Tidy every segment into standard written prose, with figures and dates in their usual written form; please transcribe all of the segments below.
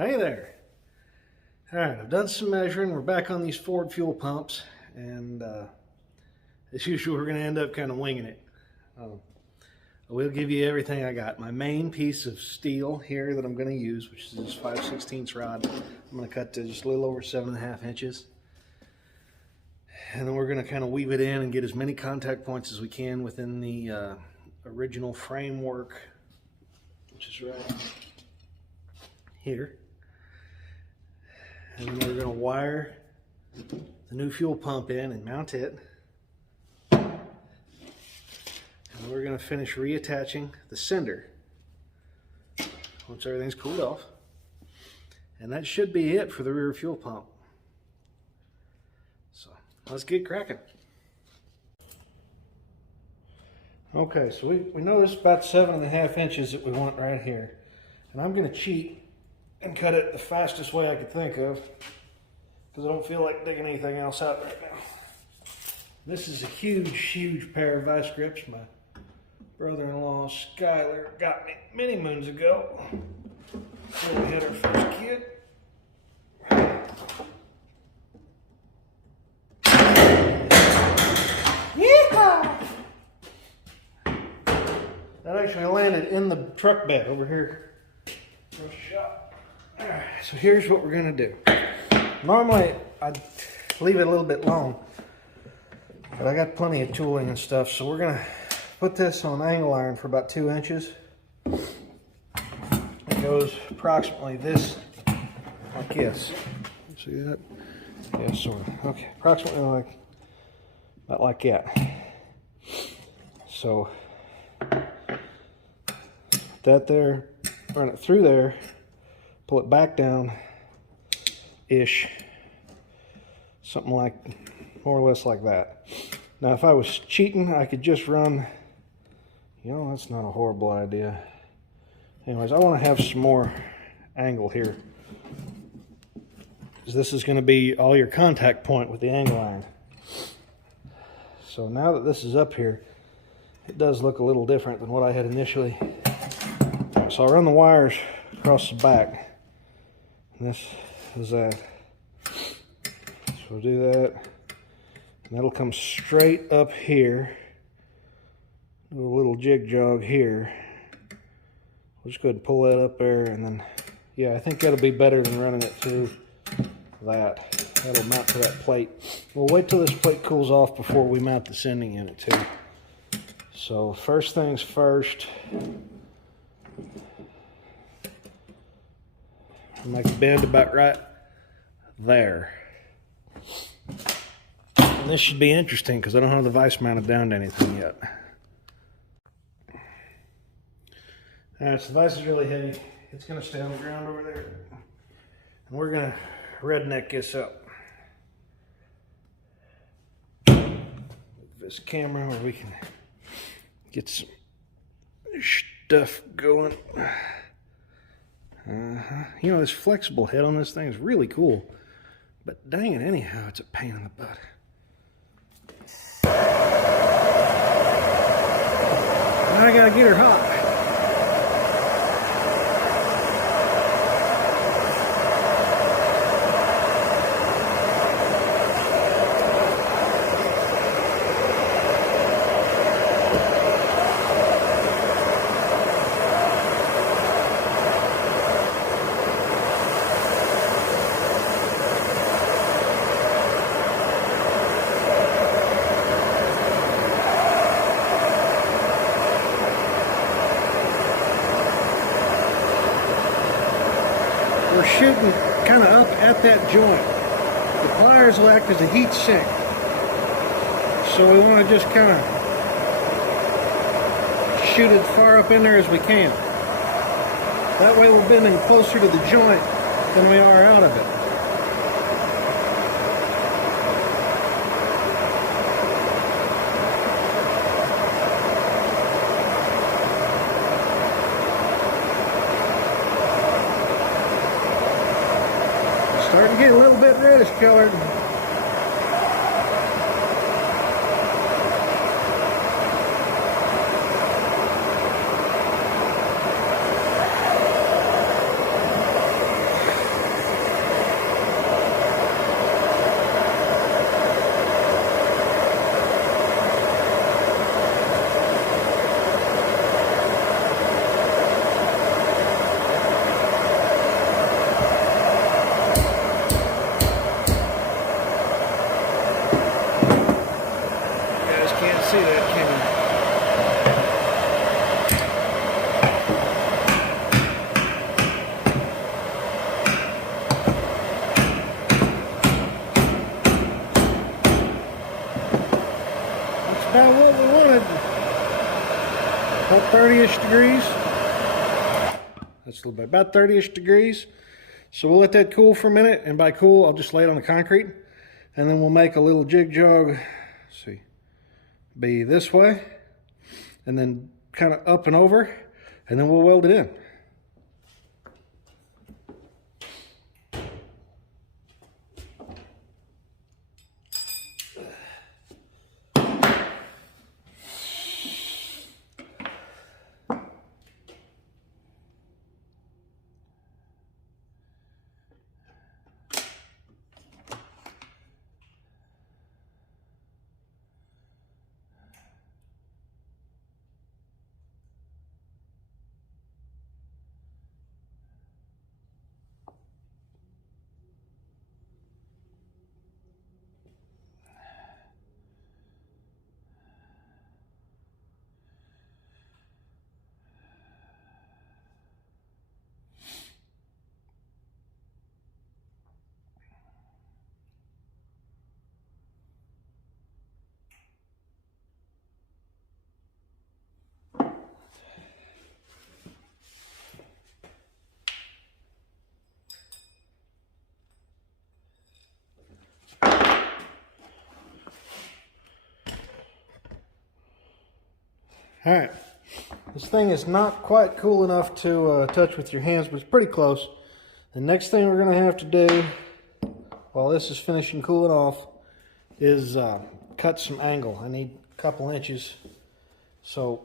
Hey there. All right, I've done some measuring. We're back on these Ford fuel pumps, and as usual, we're going to end up kind of winging it. I will give you everything I got. My main piece of steel here that I'm going to use, which is this 5/16 rod, I'm going to cut to just a little over 7.5 inches. And then we're going to kind of weave it in and get as many contact points as we can within the original framework, which is right here. And then we're going to wire the new fuel pump in and mount it. And we're going to finish reattaching the sender once everything's cooled off. And that should be it for the rear fuel pump. So let's get cracking. Okay, so we know this is about 7.5 inches that we want right here. And I'm going to cheat and cut it the fastest way I could think of, because I don't feel like digging anything else out right now. This is a huge pair of vice grips my brother-in-law Skyler got me many moons ago when we had our first kid. Yeehaw! That actually landed in the truck bed over here. First shot. Alright, so here's what we're going to do. Normally, I'd leave it a little bit long, but I got plenty of tooling and stuff, so we're going to put this on an angle iron for about 2 inches. It goes approximately this, like this. See that? Yeah, sort of. Okay, approximately about like that. So, that there, run it through there, pull it back down-ish, something like, more or less like that. Now, if I was cheating, I could just run, that's not a horrible idea. Anyways, I want to have some more angle here, because this is going to be all your contact point with the angle iron. So now that this is up here, it does look a little different than what I had initially. So I'll run the wires across the back. And this is that. So we'll do that. And that'll come straight up here. Do a little jig jog here. We'll just go ahead and pull that up there, and then, yeah, I think that'll be better than running it through that. That'll mount to that plate. We'll wait till this plate cools off before we mount the sending unit too. So first things first, make a bend about right there. And this should be interesting because I don't have the vise mounted down to anything yet. Alright, so the vise is really heavy. It's going to stay on the ground over there. And we're going to redneck this up. This camera where we can get some stuff going. This flexible head on this thing is really cool, but dang it, anyhow, it's a pain in the butt. Now I gotta get her hot. We're shooting kind of up at that joint. The pliers will act as a heat sink. So we want to just kind of shoot it far up in there as we can. That way we're bending closer to the joint than we are out of it. Starting to get a little bit reddish colored. 30-ish degrees. That's a little bit, about 30-ish degrees. So we'll let that cool for a minute, and by cool, I'll just lay it on the concrete, and then we'll make a little jig jog, let's see, be this way, and then kind of up and over, and then we'll weld it in. All right, this thing is not quite cool enough to touch with your hands, but it's pretty close. The next thing we're gonna have to do while this is finishing cooling off is cut some angle. I need a couple inches. So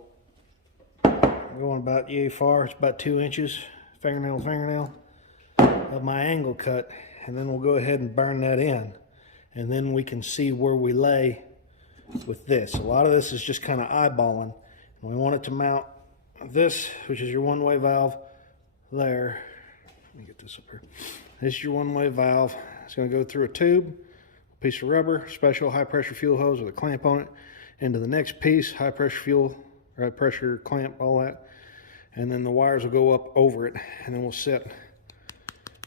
I'm going about yay far, it's about 2 inches, fingernail to fingernail, of my angle cut, and then we'll go ahead and burn that in. And then we can see where we lay with this. A lot of this is just kind of eyeballing. We want it to mount this, which is your one-way valve there. Let me get this up here. This is your one-way valve. It's going to go through a tube, a piece of rubber, special high-pressure fuel hose with a clamp on it, into the next piece, high-pressure fuel, high-pressure clamp, all that. And then the wires will go up over it, and then we'll set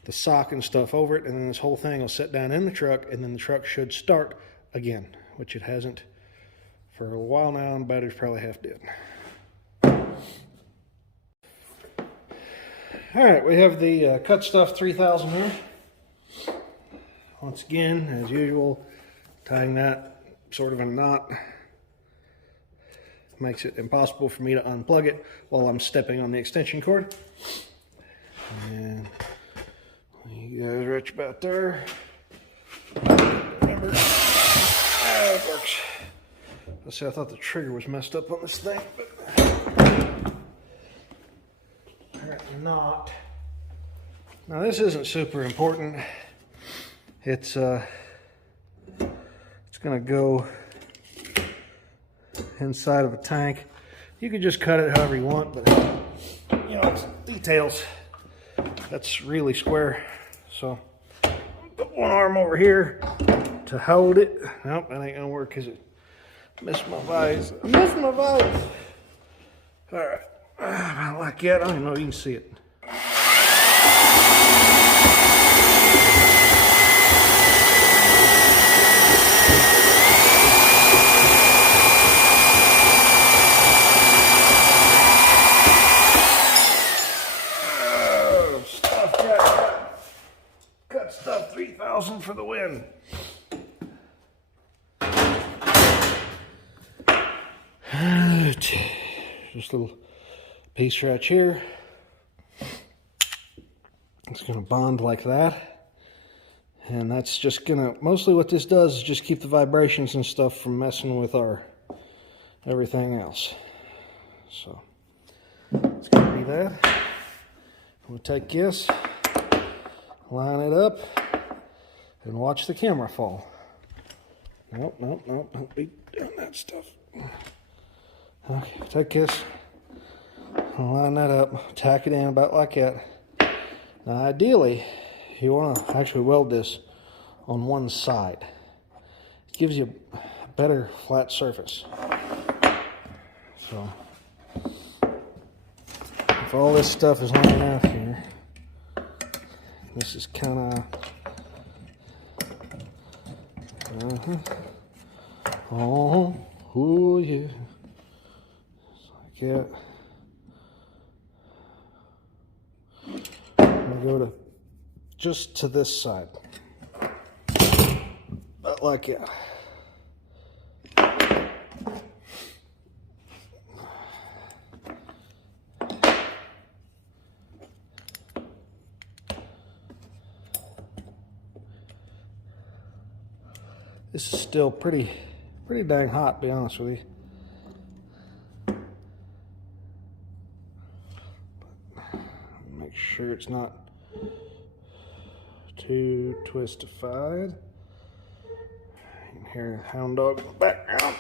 the sock and stuff over it, and then this whole thing will sit down in the truck, and then the truck should start again, which it hasn't for a while now, and the battery's probably half dead. All right, we have the Cut Stuff 3000 here. Once again, as usual, tying that sort of in a knot makes it impossible for me to unplug it while I'm stepping on the extension cord. And you guys right about there. Remember, it works. Let's see, I thought the trigger was messed up on this thing, but apparently not. Now this isn't super important. It's gonna go inside of a tank. You can just cut it however you want, but you know, it's details. That's really square. So put one arm over here to hold it. Nope, that ain't gonna work because it missed my vise. I missed my vise. All right, about like that. I don't even know if you can see it. Cut Stuff 3000 for the win. Just a little piece right here. It's going to bond like that. And that's just going to, mostly what this does is just keep the vibrations and stuff from messing with our everything else. So it's going to be that. We'll take this, line it up, and watch the camera fall. Nope, nope, nope, don't be doing that stuff. Okay, take this, line that up, tack it in about like that. Now ideally, you want to actually weld this on one side. It gives you a better flat surface. So, if all this stuff is laying out here, this is kind of, oh yeah, just like that. just to this side. About like that. This is still pretty dang hot, to be honest with you. Make sure it's not too twistified. You can hear a hound dog in the background.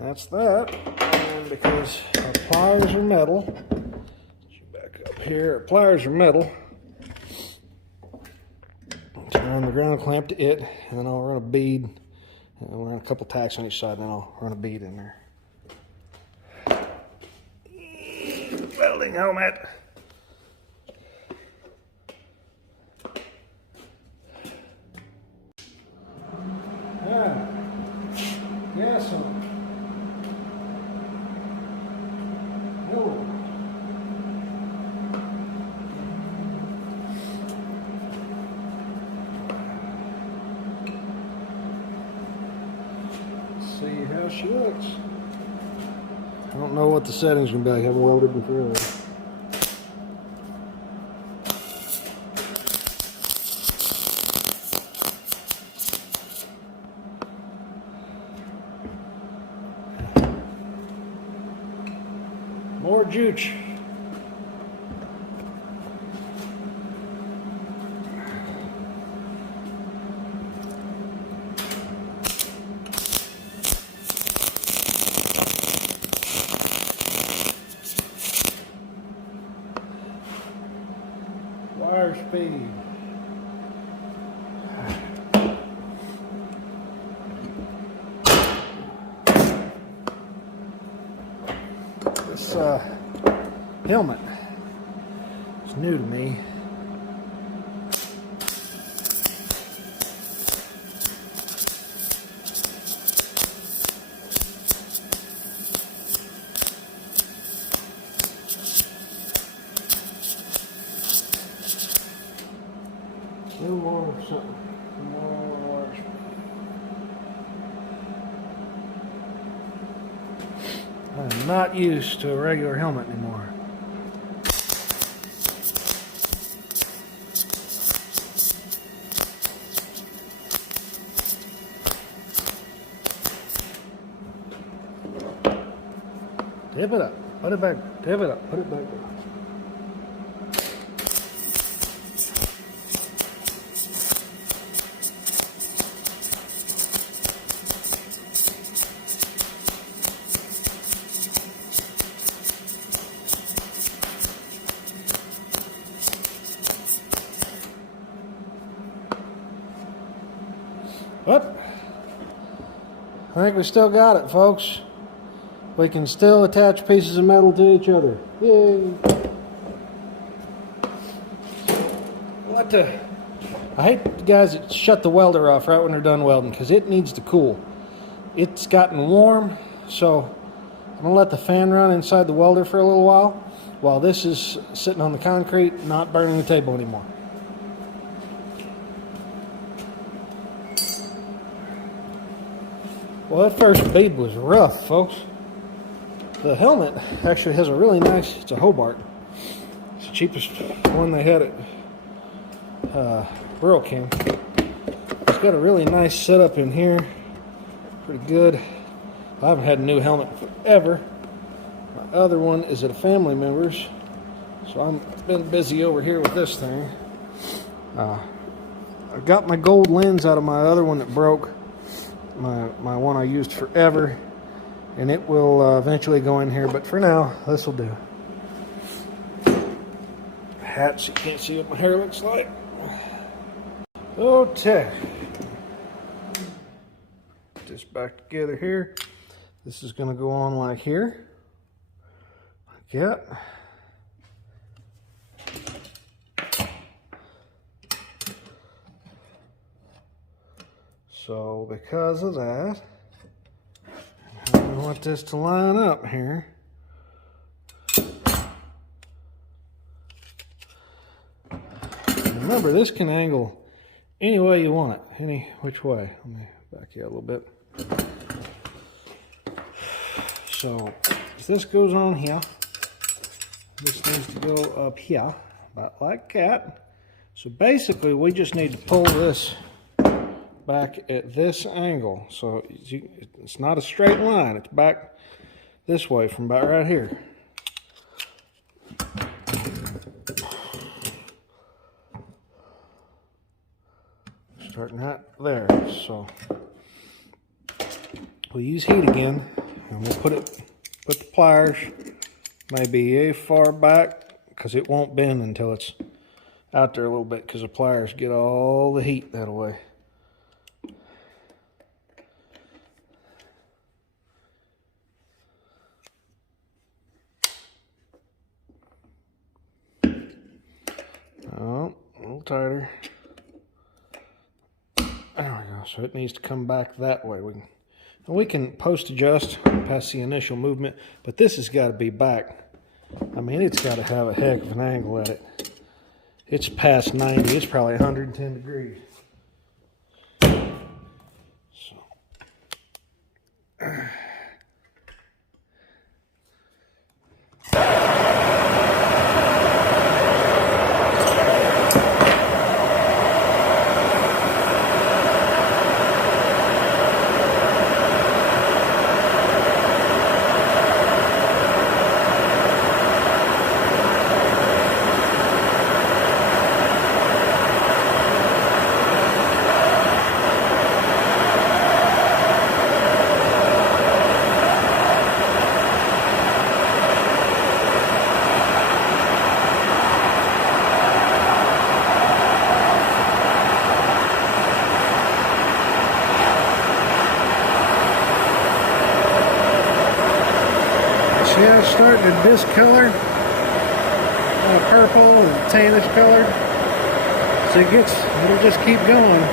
That's that. And because our pliers are metal, back up here, our pliers are metal. On the ground clamp to it, and then I'll run a bead, and I'll run a couple tacks on each side, and then I'll run a bead in there. Welding helmet. Gas on. See how she looks. I don't know what the settings are going to be like. I haven't welded before. More juice. Wire speed. This helmet is new to me. A little more something. More. I'm not used to a regular helmet anymore. Tip it up. Put it back. Tip it up. Put it back down. But I think we still got it, folks. We can still attach pieces of metal to each other. Yay! I hate the guys that shut the welder off right when they're done welding, because it needs to cool. It's gotten warm, so I'm going to let the fan run inside the welder for a little while this is sitting on the concrete, not burning the table anymore. Well, that first bead was rough, folks. The helmet actually has a really nice, it's a Hobart. It's the cheapest one they had at Rural King. It's got a really nice setup in here. Pretty good. I haven't had a new helmet forever. My other one is at a family member's. So I've been busy over here with this thing. I got my gold lens out of my other one that broke. My one I used forever, and it will eventually go in here, but for now this will do. Hat so you can't see what my hair looks like. Okay, put this back together here. This is going to go on like here, like that. So because of that, I want this to line up here. I Remember, this can angle any way you want it, any which way. Let me back you a little bit. So, if this goes on here, this needs to go up here, about like that. So basically, we just need to pull this back at this angle. So it's not a straight line, it's back this way from about right here. Starting out there. So we'll use heat again, and we'll put the pliers maybe a far back, because it won't bend until it's out there a little bit, because the pliers get all the heat that way. Oh, a little tighter. There we go. So it needs to come back that way. We can post adjust past the initial movement, but this has got to be back. I mean, it's got to have a heck of an angle at it. It's past 90. It's probably 110 degrees. So. See how it's starting to discolor? Purple and tannish color. So it'll just keep going.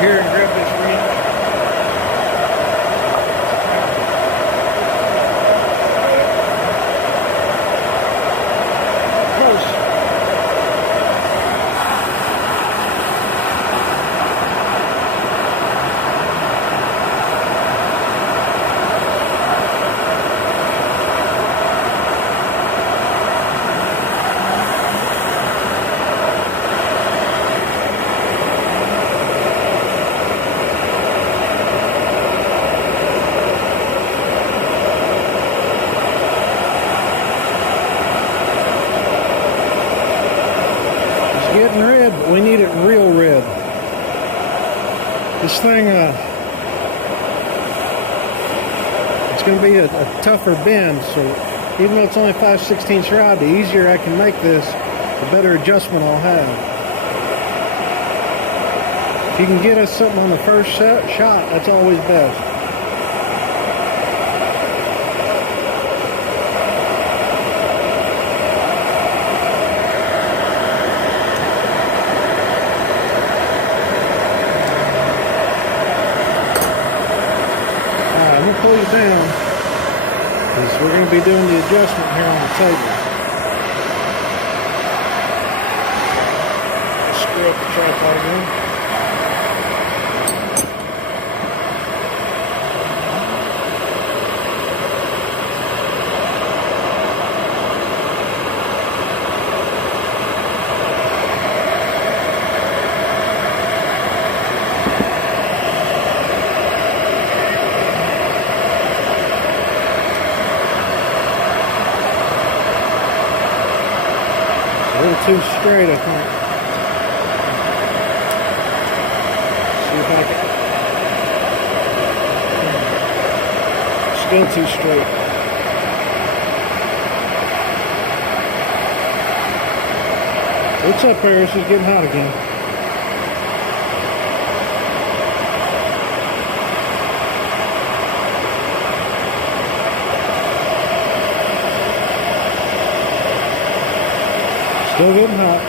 Here and grab this wrench. Close. Getting red, but we need it real red. This thing, it's going to be a tougher bend, so even though it's only 5/16 rod, the easier I can make this, the better adjustment I'll have. If you can get us something on the first shot, that's always best. Pull you down, because we're going to be doing the adjustment here on the table. Screw up the tripod again. A little too straight, I think. back. Still too straight. It's up there. This is getting hot again. Still getting hot.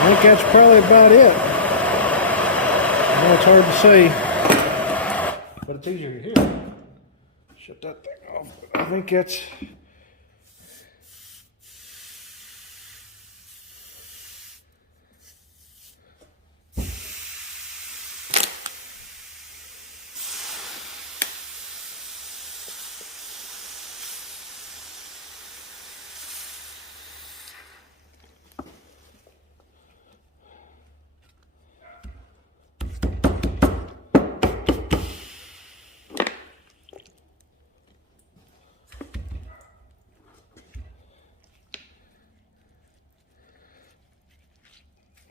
I think that's probably about it. I know it's hard to say, but it's easier to hear. Shut that thing off. I think that's...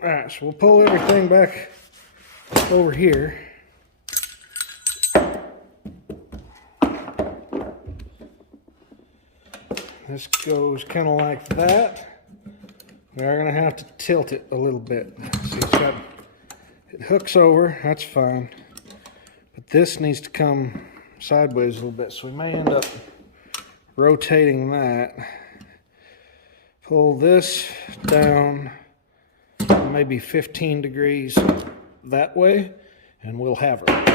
Alright, so we'll pull everything back over here. This goes kind of like that. We are going to have to tilt it a little bit. See, it hooks over, that's fine. But this needs to come sideways a little bit, so we may end up rotating that. Pull this down maybe 15 degrees that way, and we'll have her.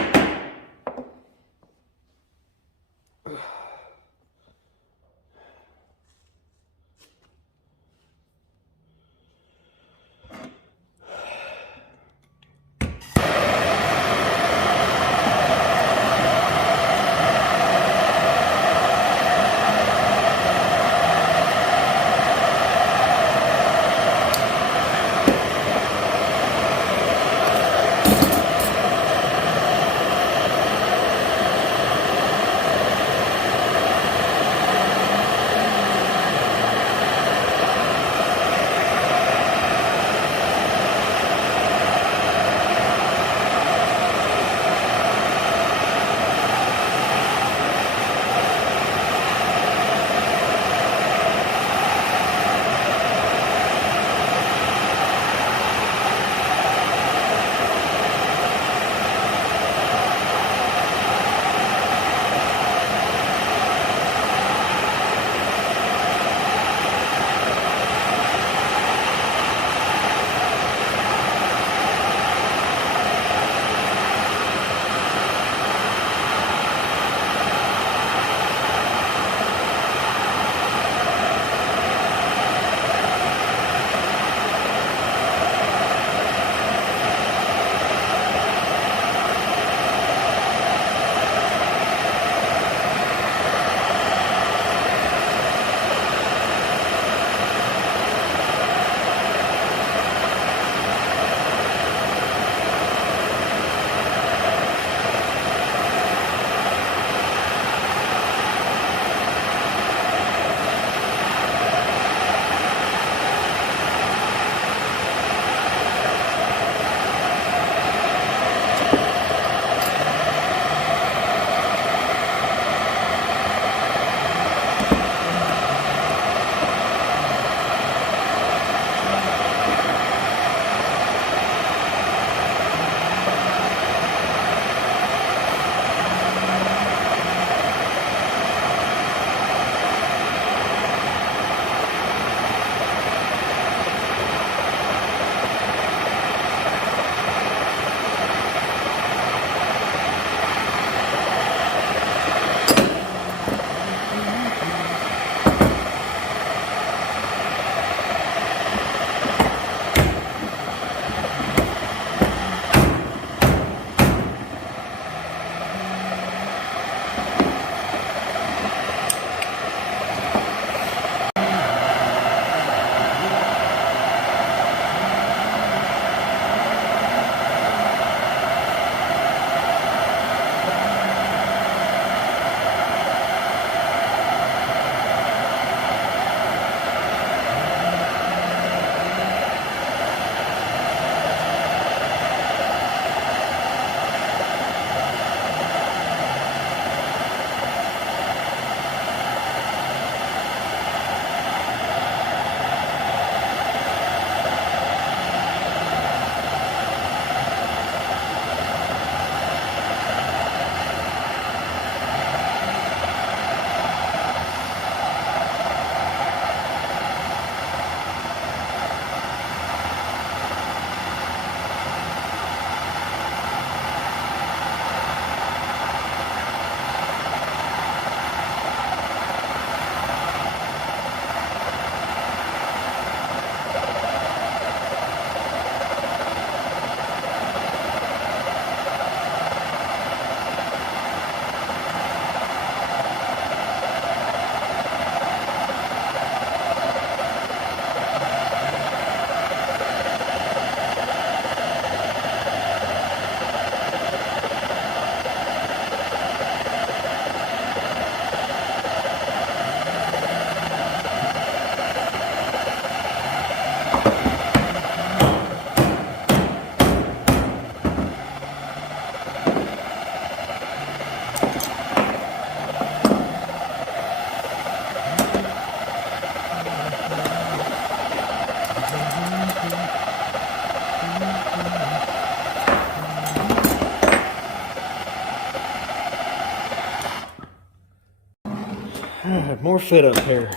more fit up here.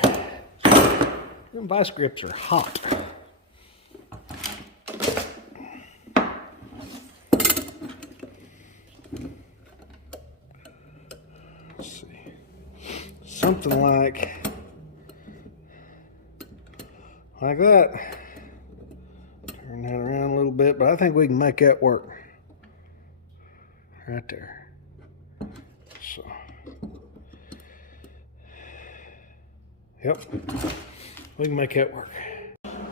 Them vice grips are hot. Let's see. Something like that. Turn that around a little bit, but I think we can make that work. Right there. So, yep, we can make that work.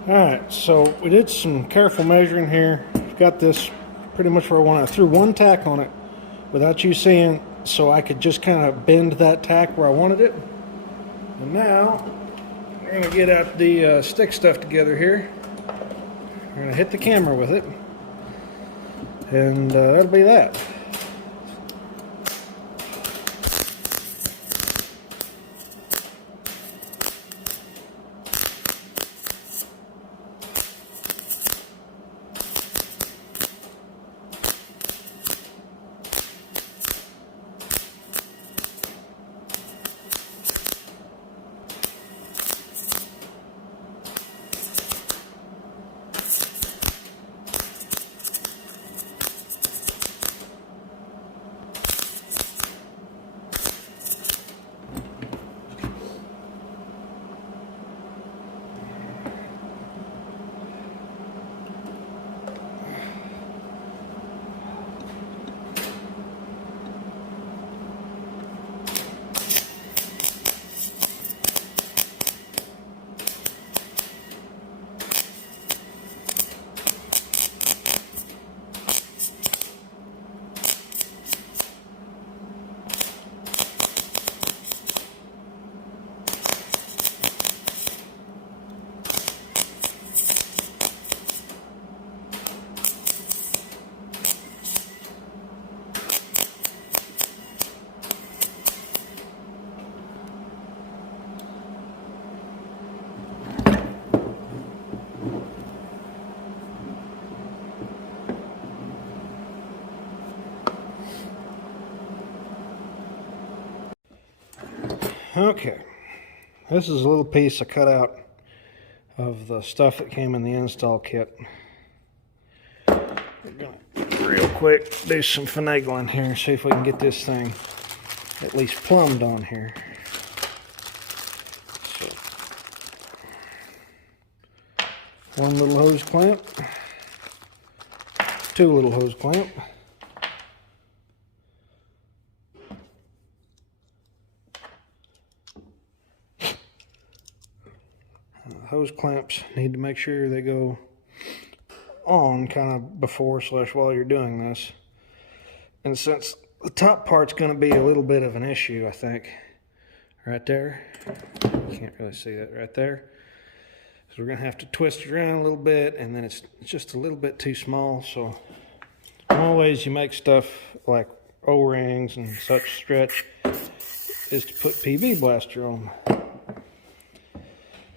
All right, so we did some careful measuring here. Got this pretty much where I want it. I threw one tack on it without you seeing, so I could just kind of bend that tack where I wanted it. And now we're gonna get out the stick stuff together here. We're gonna hit the camera with it, and that'll be that. Okay, this is a little piece I cut out of the stuff that came in the install kit. We're gonna real quick do some finagling here, see if we can get this thing at least plumbed on here. So, one little hose clamp, two little hose clamp. Hose clamps need to make sure they go on kind of before / while you're doing this. And since the top part's going to be a little bit of an issue, I think, right there, you can't really see that right there. So we're going to have to twist it around a little bit, and then it's just a little bit too small. So one of the ways you make stuff like O-rings and such stretch is to put PB blaster on.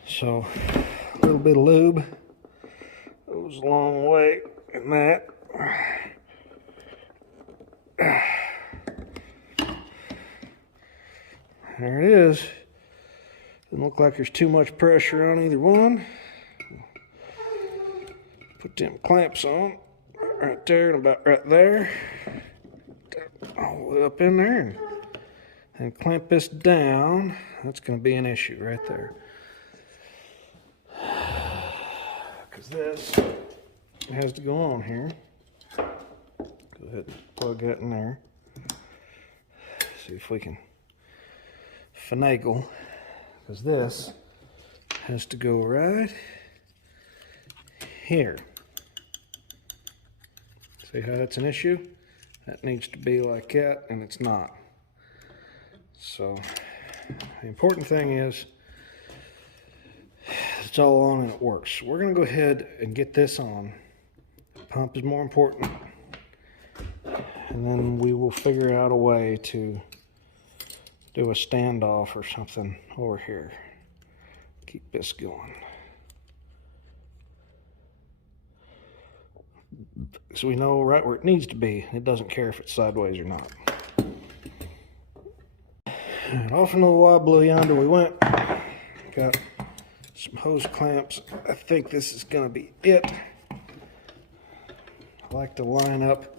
So a little bit of lube goes a long way in that. There it is. Doesn't look like there's too much pressure on either one. Put them clamps on right there and about right there. All the way up in there and clamp this down. That's going to be an issue right there. Because this has to go on here. Go ahead and plug that in there. See if we can finagle, because this has to go right here. See how that's an issue? That needs to be like that, and it's not. So the important thing is it's all on and it works. We're going to go ahead and get this on. The pump is more important. And then we will figure out a way to do a standoff or something over here. Keep this going. So we know right where it needs to be. It doesn't care if it's sideways or not. And off into the wild blue yonder we went. Got some hose clamps. I think this is going to be it. I like to line up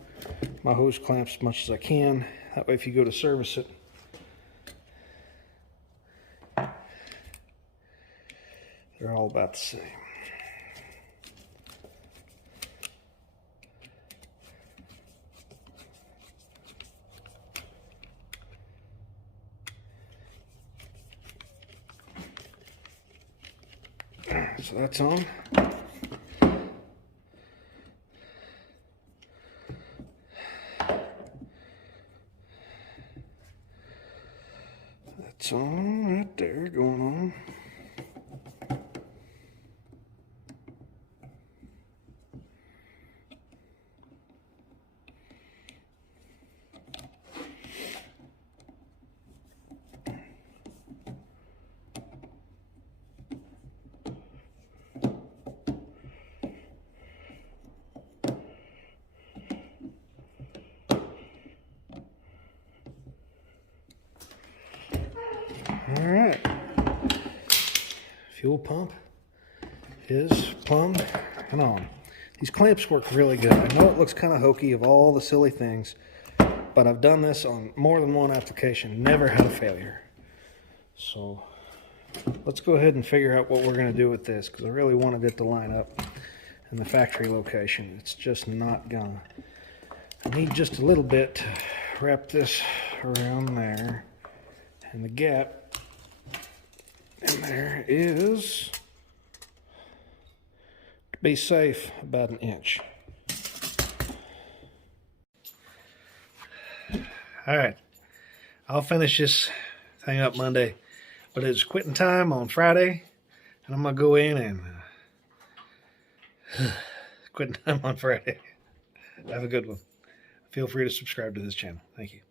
my hose clamps as much as I can. That way if you go to service it, they're all about the same. So that's on. That's on right there, going on. All right, fuel pump is plumbed and on. These clamps work really good. I know it looks kind of hokey of all the silly things, but I've done this on more than one application, never had a failure. So let's go ahead and figure out what we're going to do with this, because I really want to get the line up in the factory location. It's just not gonna. I need just a little bit to wrap this around there, and the gap in there is, to be safe, about 1 inch. All right, I'll finish this thing up Monday, but it's quitting time on Friday, and I'm gonna go in and quitting time on Friday. Have a good one. Feel free to subscribe to this channel. Thank you.